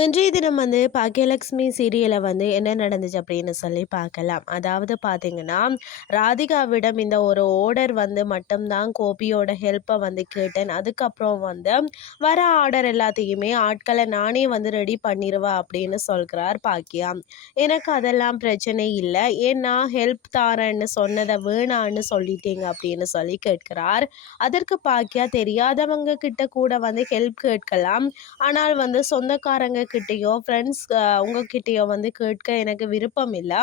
இன்றைய தினம் வந்து பாக்கியலக்ஷ்மி சீரியலை வந்து என்ன நடந்துச்சு அப்படின்னு சொல்லி பார்க்கலாம். அதாவது பார்த்தீங்கன்னா ராதிகாவிடம் இந்த ஒரு ஆர்டர் வந்து மட்டும்தான் கோபியோட ஹெல்ப்பை வந்து கேட்டேன். அதுக்கப்புறம் வந்து வர ஆர்டர் எல்லாத்தையுமே ஆட்களை நானே வந்து ரெடி பண்ணிடுவா அப்படின்னு சொல்கிறார் பாக்கியா. எனக்கு அதெல்லாம் பிரச்சனை இல்லை. ஏன்னா ஹெல்ப் தாரேன்னு சொன்னதை வேணான்னு சொல்லிட்டீங்க அப்படின்னு சொல்லி கேட்கிறார். அதற்கு பாக்கியா தெரியாதவங்க கிட்ட கூட வந்து ஹெல்ப் கேட்கலாம். ஆனால் வந்து சொந்தக்காரங்க கிட்டேயோ ஃப்ரெண்ட்ஸ் உங்ககிட்டயோ வந்து கேட்க எனக்கு விருப்பம் இல்லை.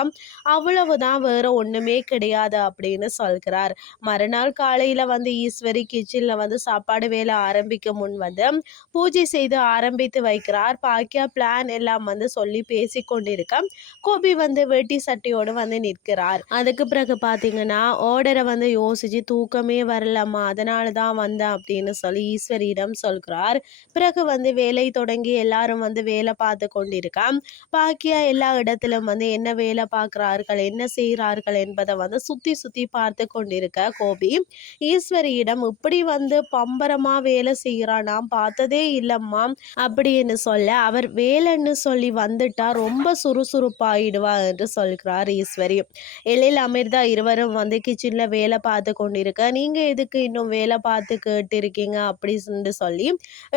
அவ்வளவுதான் வேற ஒன்றுமே கிடையாது அப்படின்னு சொல்கிறார். மறுநாள் காலையில் வந்து ஈஸ்வரி கிச்சனில் வந்து சாப்பாடு வேலை ஆரம்பிக்கும் முன் வந்து பூஜை செய்து ஆரம்பித்து வைக்கிறார். பாக்கியா பிளான் எல்லாம் வந்து சொல்லி பேசி கொண்டிருக்க கோபி வந்து வேட்டி சட்டையோடு வந்து நிற்கிறார். அதுக்கு பிறகு பார்த்தீங்கன்னா ஆர்டரை வந்து யோசிச்சு தூக்கமே வரலம்மா அதனால தான் வந்தேன் அப்படின்னு சொல்லி ஈஸ்வரியிடம் சொல்கிறார். பிறகு வந்து வேலை தொடங்கி எல்லாரும் வந்து வேலை பார்த்து கொண்டிருக்கான் பாக்கியா எல்லா இடத்திலும் வந்து என்ன வேலை பார்க்கிறார்கள் என்ன செய்கிறார்கள் என்பதை வந்து சுற்றி சுற்றி பார்த்து கொண்டிருக்க கோபி. ஈஸ்வரியிடம் இப்படி வந்து பம்பரமாக வேலை செய்கிறான் நான் பார்த்ததே இல்லைம்மா. அப்படின்னு சொல்ல அவர் வேலைன்னு சொல்லி வந்துட்டா ரொம்ப சுறுசுறுப்பாயிடுவா என்று சொல்கிறார் ஈஸ்வரி. எழில் அமிர்தா இருவரும் வந்து கிச்சனில் வேலை பார்த்து கொண்டிருக்க நீங்கள் எதுக்கு இன்னும் வேலை பார்த்து கேட்டிருக்கீங்க? அப்படின்னு சொல்லி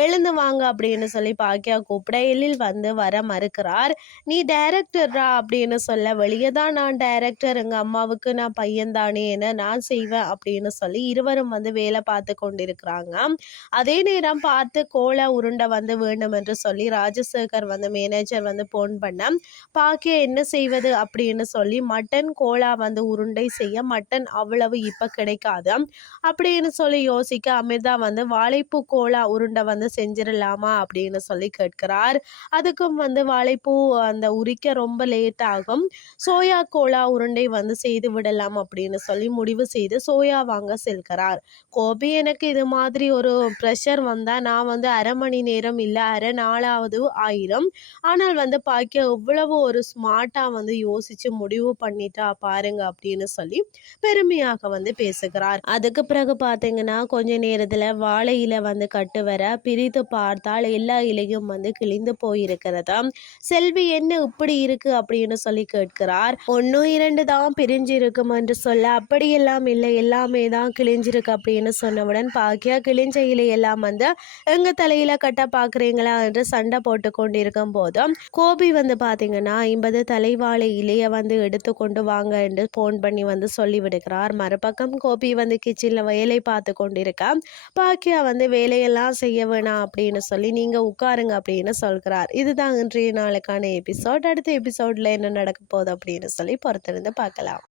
எழுந்து வாங்க அப்படின்னு சொல்லி பாக்கியா கூப்பிட எழில் வந்து வர மறுக்கிறார். நீ டைரக்டர்ரா அப்படின்னு சொல்ல வெளியே தான் நான் டைரக்டர் எங்கள் அம்மாவுக்கு நான் பையன்தானே என நான் செய்வேன் அப்படின்னு சொல்லி இருவரும் வந்து வேலை பார்த்து கொண்டிருக்கிறாங்க. அதே நேரம் பார்த்து கோல உருண்டை வந்து வேண்டும் என்று சொல்லி ராஜசேகர் வந்து மேனேஜர் வந்து ஃபோன் பண்ண பாக்கிய என்ன செய்வது? அப்படின்னு சொல்லி மட்டன் கோலா வந்து உருண்டை செய்ய மட்டன் அவ்வளவு இப்போ கிடைக்காது. அப்படின்னு சொல்லி யோசிக்க அமிர்தா வந்து வாழைப்பூ கோலா உருண்டை வந்து செஞ்சிடலாமா? அப்படின்னு சொல்லி கேட்கிறார். அதுக்கும் வந்து வாழைப்பூ அந்த உரிக்க ரொம்ப லேட் ஆகும். சோயா கோலா உருண்டை வந்து செய்து விடலாம் அப்படின்னு சொல்லி முடிவு செய்து சோயா வாங்க செல்கிறார். கோபி எனக்கு இது மாதிரி ஒரு ப்ரெஷர் வந்தால் நான் வந்து அரை மணி நேரம் இல்லை அரை நாளாவது ஆயிரும். ஆனால் வந்து பாக்கிய இவ்வளவு ஒரு ஸ்மார்ட்டாக வந்து யோசித்து முடிவு பண்ணிட்டா பாருங்க அப்படின்னு சொல்லி பெருமையாக வந்து பேசுகிறார். அதுக்கு பிறகு பார்த்தீங்கன்னா கொஞ்ச நேரத்தில் வாழை இலை வந்து கட்டு வர பிரித்து பார்த்தால் எல்லா இலையும் வந்து கிழிந்து போயிருக்கிறதா? செல்வி என்ன இப்படி இருக்கு? அப்படின்னு சொல்லி கேட்கிறார். ஒன்னும் இரண்டு தான் பிரிஞ்சிருக்கும் என்று சொல்ல அப்படியெல்லாம் இல்லை. எல்லாமே தான் கிழிஞ்சிருக்கு அப்படின்னு சொன்னவுடன் பாக்கியா கிழிஞ்ச இலையெல்லாம் வந்து எங்க தலையில கட்ட பாக்குறீங்களா? என்று சண்டை போட்டு கொண்டிருக்கும் போதும் கோபி வந்து பாத்தீங்கன்னா ஐம்பது தலைவாழை இலைய வந்து எடுத்து கொண்டு வாங்க என்று போன் பண்ணி வந்து சொல்லி விடுகிறார் மறுபக்கம் கோபி வந்து கிச்சன்ல வேலை பார்த்து கொண்டிருக்க. பாக்கியா வந்து வேலையெல்லாம் செய்ய வேணாம் அப்படின்னு சொல்லி நீங்க உட்காருங்க அப்படின்னு சொல்கிறார். இதுதான் இன்றைய நாளுக்கான எபிசோட். அடுத்த எபிசோட்ல என்ன நடக்க போகுது அப்படின்னு சொல்லி பொறுத்திருந்து பார்க்கலாம்.